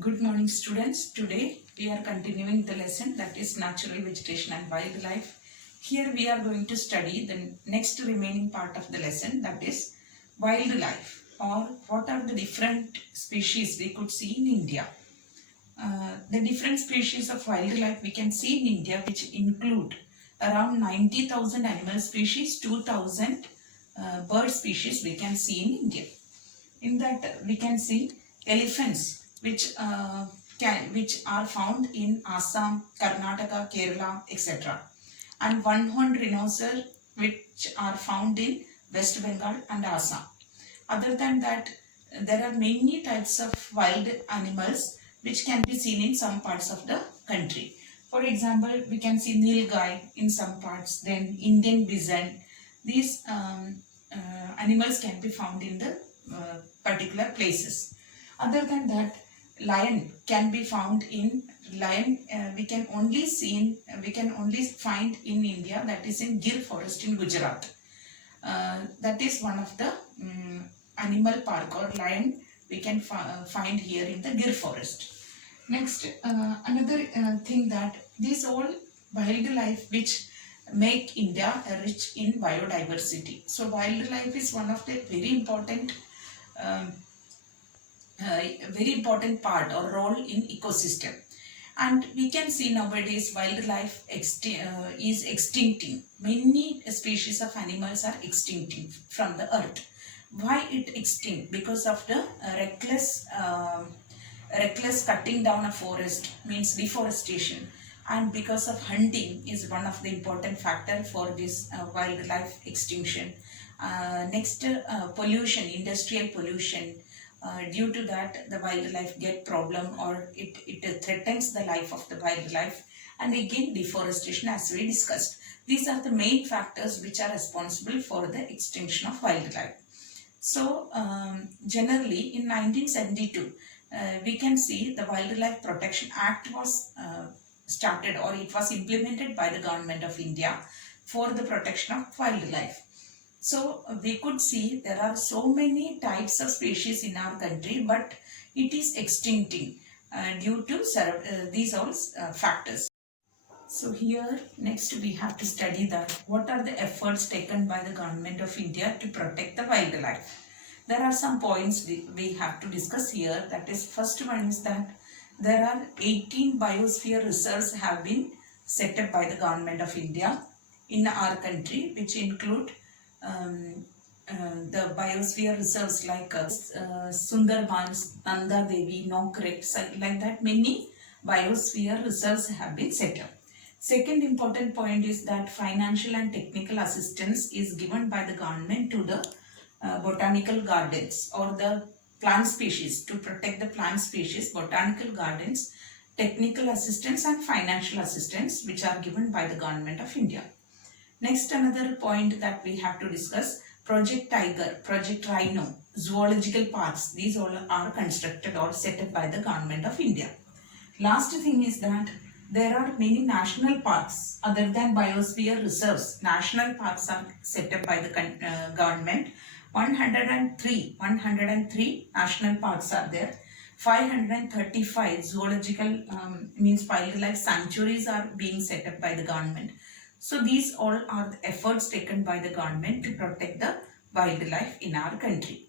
Good morning students. Today we are continuing the lesson that is natural vegetation and wildlife. Here we are going to study the next remaining part of the lesson, that is wildlife, or what are the different species we could see in India. The different species of wildlife we can see in India, which include around 90,000 animal species, 2,000 bird species we can see in India. In that we can see elephants which are found in Assam, Karnataka, Kerala, etc. and one-horned rhinoceros which are found in West Bengal and Assam. Other than that, there are many types of wild animals which can be seen in some parts of the country. For example, we can see nilgai in some parts, then Indian bison. These animals can be found in the particular places. Other than that, lion can be found in we can only find in India, that is in Gir forest in Gujarat. That is one of the animal park or lion we can find here in the Gir forest. Next, another thing that these all wildlife which make India rich in biodiversity. So wildlife is one of the very important part or role in ecosystem, and we can see nowadays wildlife is extincting. Many species of animals are extincting from the earth. Why it extinct? Because of the reckless cutting down a forest, means deforestation, and because of hunting is one of the important factor for this wildlife extinction. Next, pollution, industrial pollution. Due to that, the wildlife get problem, or it threatens the life of the wildlife. And again, deforestation, as we discussed. These are the main factors which are responsible for the extinction of wildlife. So generally in 1972, we can see the Wildlife Protection Act was started, or it was implemented by the government of India for the protection of wildlife. So we could see there are so many types of species in our country, but it is extincting due to these all factors. So here next we have to study that what are the efforts taken by the government of India to protect the wildlife. There are some points we have to discuss here. That is, first one is that there are 18 biosphere reserves have been set up by the government of India in our country, which include the biosphere reserves like Sundarbans, Nanda Devi, Nokrek, like that many biosphere reserves have been set up. Second important point is that financial and technical assistance is given by the government to the botanical gardens or the plant species, to protect the plant species, botanical gardens, technical assistance and financial assistance which are given by the government of India. Next, another point that we have to discuss, Project Tiger, Project Rhino, zoological parks. These all are constructed or set up by the government of India. Last thing is that there are many national parks other than biosphere reserves. National parks are set up by the government. 103 national parks are there. 535 zoological means wildlife sanctuaries are being set up by the government. So these all are the efforts taken by the government to protect the wildlife in our country.